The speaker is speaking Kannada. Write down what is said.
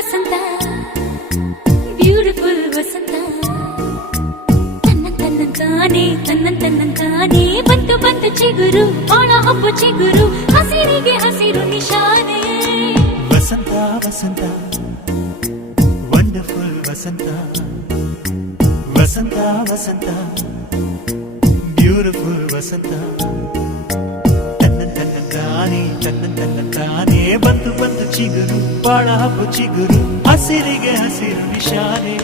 ವಸಂತ ಬ್ಯೂಟಿಫುಲ್ ವಸಂತ ತನ್ನಂತಾನೆ ಬಂತು ಬಂತು ಚಿಗುರು ಬಾಳ ಹಬ್ಬ ಚಿಗುರು ಹಸಿರಿಗೆ ಹಸಿರು ನಿಶಾನೆ ವಸಂತ ವಸಂತ ವಂಡರ್ಫುಲ್ ವಸಂತ ವಸಂತ ವಸಂತ ಬ್ಯೂಟಿಫುಲ್ ವಸಂತ ತನ್ನಂತಾನೆ ಬಂತು ಬಂತು ಚಿಗುರು ಬಾಳ ಹಬ್ಬ ಚಿಗುರು ಹಸಿರಿಗೆ ಹಸಿರು ನಿಶಾನೆ